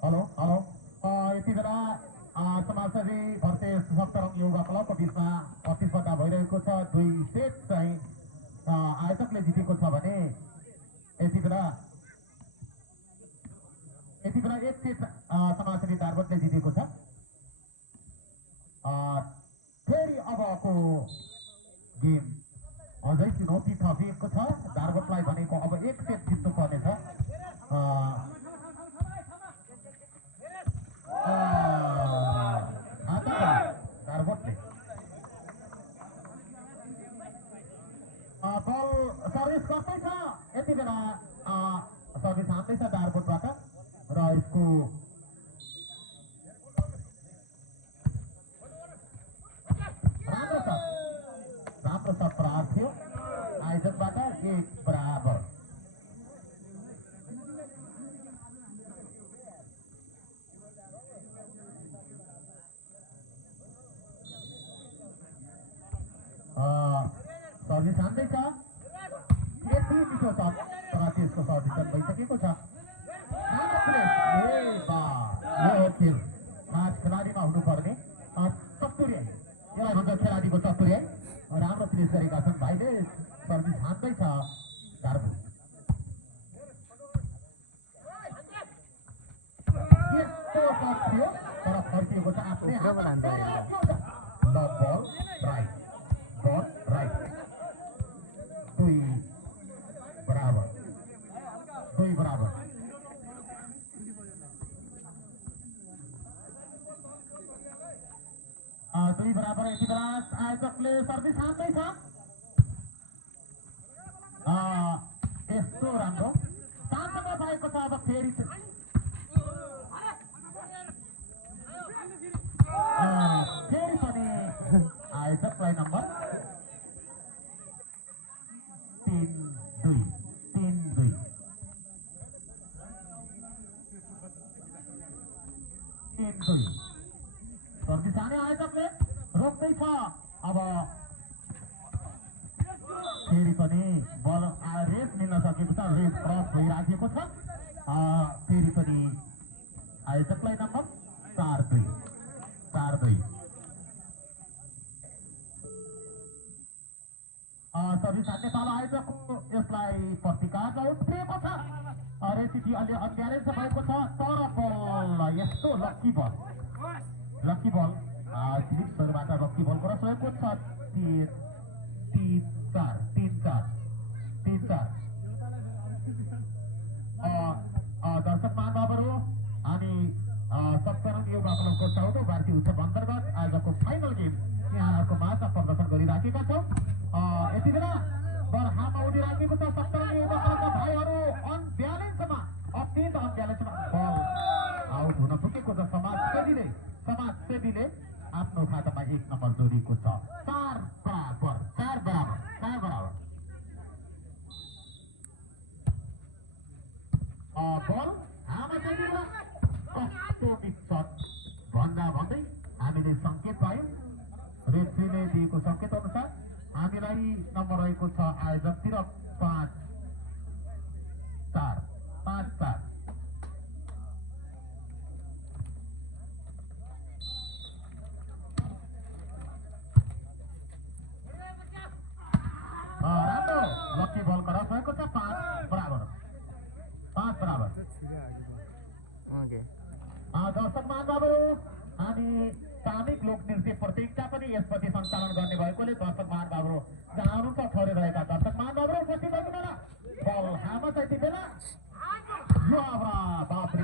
Hello hello यति बेला समाजसेवी भर्ते सप्तरङ योगा क्लबको बिचमा प्रतिस्पर्धा भइरहेको छ। 2 सेट चाहिँ आयोजकले जितेको छ भने यति बेला 1 सेट समाजसेवी दारबोटले जितेको छ। फेरि अबको गेम अझै चुनौती थपिएको छ। दारबोटलाई भनेको अब 1 सेट जित्नु पर्नेछ। दारबोटले बल सर्भिस गर्दैछ। यति बेला सर्भिस हान्दैछ दारबोटबाट र यसको राम्रो शट प्रहार थियो आयोजकबाट। 1 बराबर। सर्भिस हान्दैछ। यति मिठो शट तर त्यसको सर्भिसन भइसकेको छ। पाँच खेलाडीमा हुनुपर्ने चतुर्याई, यसलाई भन्छ खेलाडीको चतुर्याई। राम्रो प्लेस गरेका छन् भाइले। सर्भिस हान्दैछ दारबोट। यस्तो शट थियो तर फर्किएको छ आफ्नै हातमा। बल राइट, बल राइट। 2 बराबर, 2 बराबर। दुई बराबर। यति बेला आयोजकले सर्भिस हान्दैछ। यस्तो राम्रो साथमा भएको छ। अब फेरि पनि आयोजकलाई नम्बर 3-2 3-2 3-2। सर्भिस हाने आयोजकले रोक्दैछ। अब फेरि पनि बल रेस मिल्न सकेको छ। रेस क्रस भइराखेको छ। फेरि पनि आयोजकलाई नम्बर 4-2 4-2। सर्भिस हान्ने पालो आयोजकको यसलाई प्रतिकारलाई उत्रिएको छ। रेसिपी अलि अनब्यालेन्स भएको छ तर बल यस्तो लक्की बल स्लिप्सहरूबाट लक्की बल क्रस भएको छ। 3-4 दर्शक महानुभावहरू हामी सप्तरङ योगा क्लबको 14औं वार्षिक उत्सव अन्तर्गत आजको फाइनल गेम यहाँहरूको माझमा प्रदर्शन गरिराखेका छौँ। यति बेला बरहामा उडिराखेको छ सप्तरङ योगा क्लबका भाइहरू। अनब्यालेन्समा अत्यन्त अनब्यालेन्समा बल आउट हुन पुगेको छ। समाजसेवीले आफ्नो खातामा 1 नम्बर जोडिएको छ। 4 बराबर। बल हामासेवीलाई कस्तो शट भन्दै हामीले सङ्केत पायौँ। रेफ्रीले दिएको सङ्केत अनुसार हामीलाई नम्बर रहेको छ आयोजकतिर 5-4। राम्रो लक्की बल क्रस भएको छ। 5 बराबर। दर्शक महानुभावहरू हामी सामूहिक लोक नृत्य प्रतियोगिता पनि यसपछि सञ्चालन गर्ने भएकोले दर्शक महानुभावहरू जहाँ हुनुहुन्छ ठहरेर रहेका दर्शक महानुभावहरू उपस्थित भएको बेला बल हामा छ। यति बेला बाफ्रे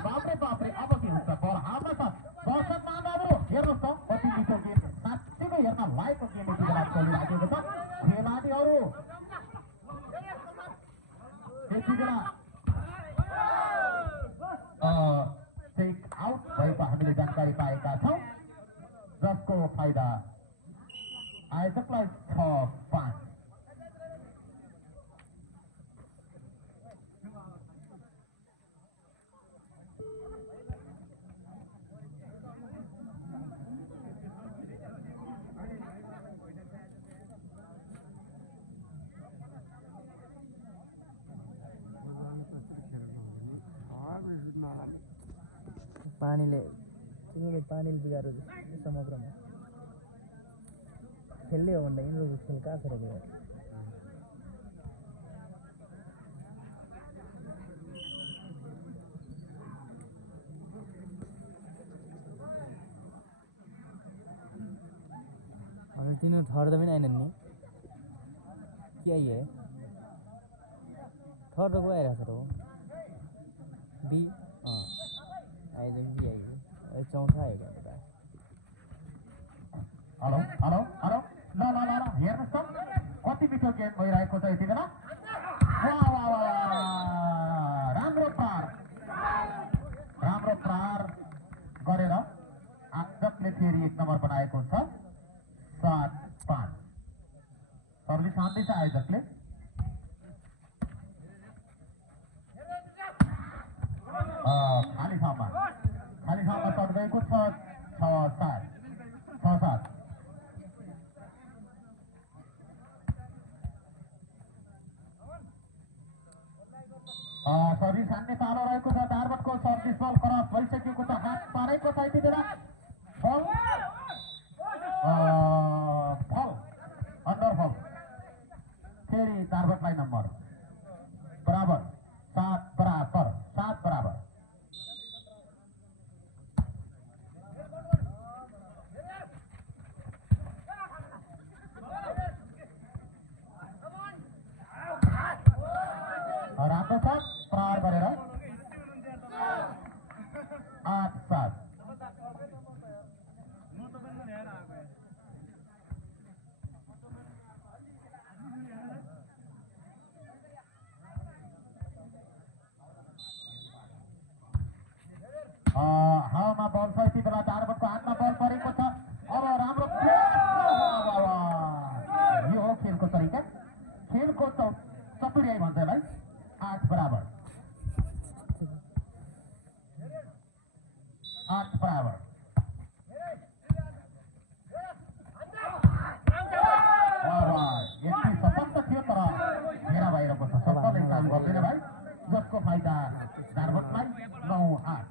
अब के हुन्छ? बल हामा छ। दर्शक महानुभावहरू हेर्नुहोस् त कति मिठो गेम, साँच्चै हेर्न लायकको गेम यति बेला चलिराखेको छ। खेलाडीहरू यति बेला टेक आउट भएको हामीले जानकारी पाएका छौँ, जसको फाइदा आयोजकलाई 6-5। पानीले तिमीले पानीले बिगारो जस्तो समग्रमा खेल्ने हो भन्दा यिनीहरूको खेल कहाँ छ र गयो अनि तिनीहरू ठर्दा पनि आएनन् नि के आइए ठर्दा को आइरहेको छ र हो बी आइज बी आइयो चौथा आयो क्या त हेलो हेलो हेलो ल ल ल ल हेर्नुहोस् त कति मिठो गेम भइरहेको छ यति बेला राम्रो प्रहार गरेर आयोजकले फेरि 1 नम्बर बनाएको छ 7-5 सर्भिस हान्दैछ आयोजकले खाली ठाउँमा सर्ट गएको छ 6-7 सर्भिस हान्ने पालो रहेको छ डार्बटको सर्भिस बल क्रस भइसकेको छ हात पारेको छ यति बेला फल अन्डर फल फेरि डार्बटलाई नम्बर बराबर 7 बराबर रातो छ प्रहार गरेर 8-7 हावामा बल छ यति बेला डार्बटको हातमा बल परेको छ अब राम्रो यो हो खेलको तरिका खेलको चतुर्याई भन्छ यसलाई 8 बराबर यति सशक्त थियो तर घेरा बाहिरको छ सबैले काम गर्दैन भाइ जसको फाइदा डार्बटलाई 9-8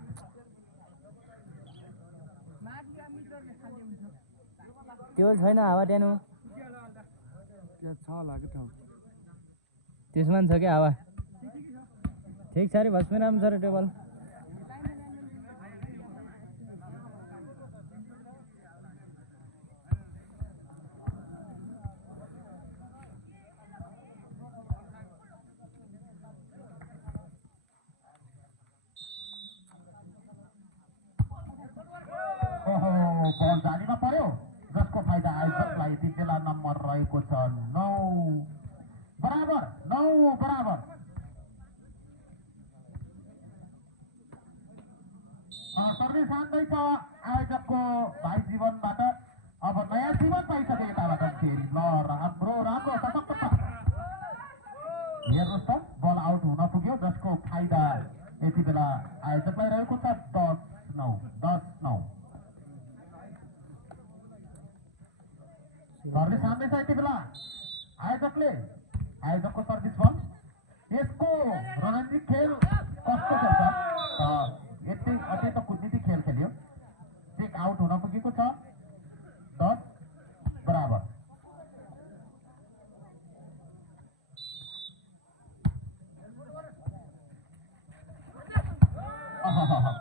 त्यो छैन हावा ट्यानु त्यसमा छ क्या हावा ठिक छ अरे भस्मी राम्रो छ र टेबल बल जालीमा पर्यो जसको फाइदा आयोजकलाई यति बेला नम्बर रहेको छ 9 बराबर सर्भिस हान्दैछ आयोजकको भाइ जीवनबाट अब नयाँ जीवन पाइसके यताबाट फेरि ल राम्रो सशक्त हेर्नुहोस् त बल आउट हुन पुग्यो जसको फाइदा यति बेला आयोजकलाई रहेको छ 10-9 सर्भिस हान्दैछ यति बेला आयोजकको सर्भिस बल यसको रणनीतिक खेल कस्तो खेल्छ यति अझै त कुदनीति खेल खेल्यो टेक आउट हुन पुगेको छ 10 बराबर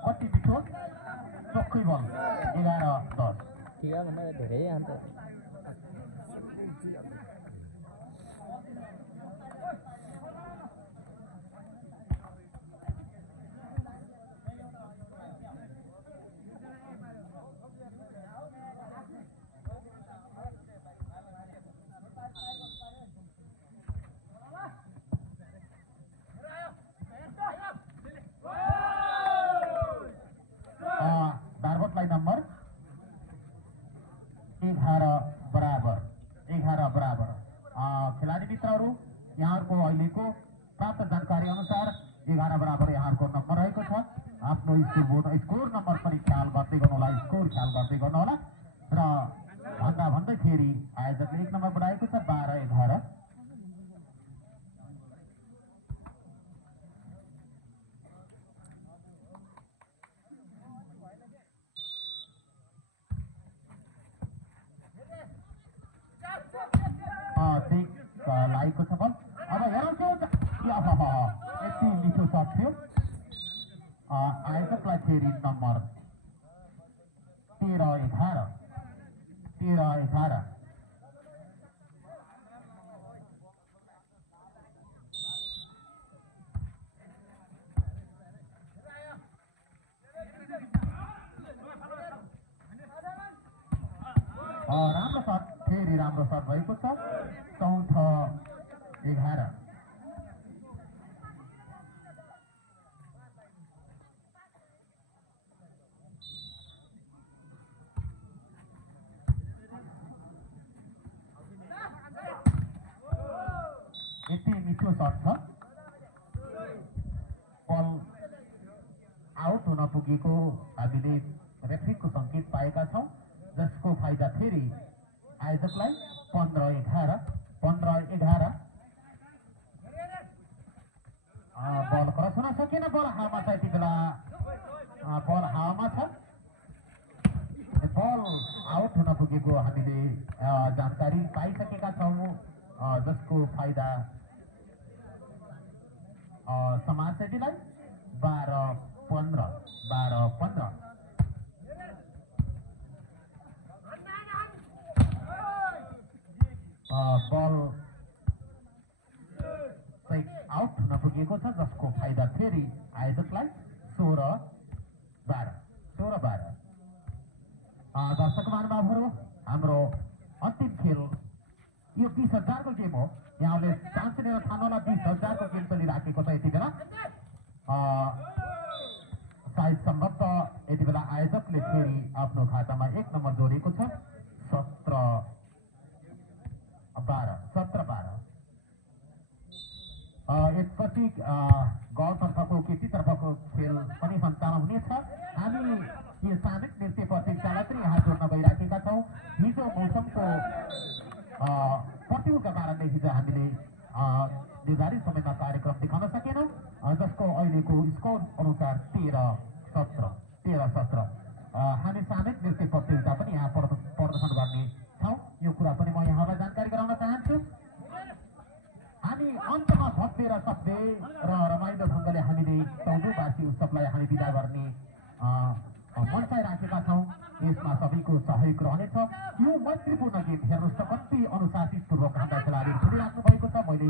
कति मिठो चोखै बल 11-10 ठिक भन्दा धेरै अन्त डार्बटलाई नम्बर 11 बराबर खेलाडी मित्रहरू यहाँहरूको अहिलेको प्राप्त जानकारी अनुसार 11 बराबर यहाँहरूको नम्बर रहेको छ आफ्नो स्कोर नम्बर पनि ख्याल गर्दै गर्नुहोला र भन्दै फेरि आयोजकले 1 नम्बर बढाएको छ 12-11 अब लागेको छ बल अब हेरौँ के हुन्छ यति मिठो सट थियो आयोजकलाई फेरि नम्बर 13-11 राम्रो सट फेरि राम्रो सट भएको छ 14-11 यति मिठो सट छ बल आउट हुन पुगेको हामीले रेफ्रीको सङ्केत पाएका छौँ जसको फाइदा फेरि आयोजकलाई 15-11 बल क्रस हुन सकेन बल हावामा छ यति बेला बल हावामा छ बल आउट हुन पुगेको हामीले जानकारी पाइसकेका छौँ जसको फाइदा समाजसेवीलाई 12-15 बल चाहिँ आउट हुन पुगेको छ जसको फाइदा फेरि आयोजकलाई 16-12 दर्शक महानुभावहरू हाम्रो अन्तिम खेल यो 20,000 को गेम हो यहाँले चान्स लिन थाल्नुहोला 20,000 को गेम चलिराखेको छ यति बेला सायद सम्भवतः यति बेला आयोजकले फेरि आफ्नो खातामा 1 नम्बर जोडेको छ 17-12 यसपछि गाउँतर्फको केटीतर्फको खेल पनि सञ्चालन हुनेछ हामी यो सामूहिक नृत्य प्रतियोगितालाई पनि यहाँ जोड्न गइराखेका छौँ हिजो मौसमको प्रतिकूलका कारणले हिजो हामीले निर्धारित समयमा कार्यक्रम देखाउन सकेनौँ जसको अहिलेको स्कोर अनुसार 13-17 हामी सामूहिक नृत्य प्रतियोगिता पनि यहाँ प्रदर्शन गर्ने छौँ यो कुरा पनि म यहाँलाई जानकारी गराउन चाहन्छु हामी अन्तमा भव्य र सभ्य र रमाइलो ढङ्गले हामीले 14औं वार्षिक उत्सवलाई हामी बिदा गर्ने मञ्चाइराखेका छौँ यसमा सबैको सहयोग रहनेछ यो मैत्रीपूर्ण गेम हेर्नुहोस् त कति अनुशासितपूर्वक हाम्रा खेलाडीहरू खेलिराख्नु भएको छ मैले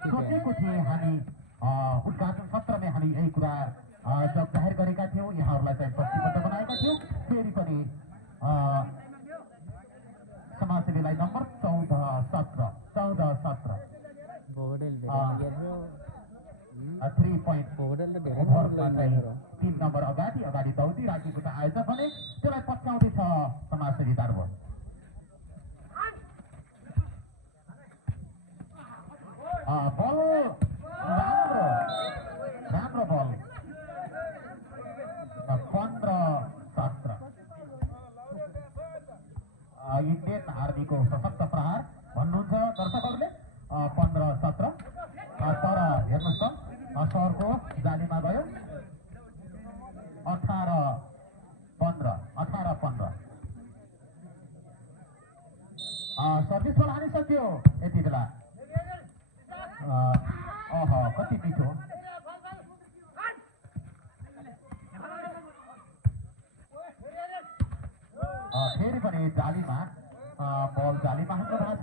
सोचेको थिएँ हामी उद्घाटन सत्रमै हामी यही कुरा जब जाहेर गरेका थियौँ यहाँहरूलाई चाहिँ प्रतिबद्ध बनाएका थियौँ फेरि पनि समाजसेवीलाई नम्बर 14-17 3 point ओभरमा चाहिँ 3 नम्बर अगाडि दौडी राखेको छ आयोजक भने त्यसलाई पछ्याउँदैछ समाजसेवी दार्बो बल राम्रो बल 15-17 इन्डियन आर्मीको सशक्त प्रहार भन्नुहुन्छ दर्शकहरूले 15-17 तर हेर्नुहोस् त सरको जालीमा गयो 18-15 सर्भिस बल हानिसक्यो यति बेला कति मिठो फेरि पनि जालीमा बल जालीमा हान्नु भएको छ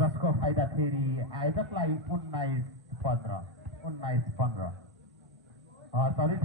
जसको फाइदा फेरि आयोजकलाई 19-15 सर्भिस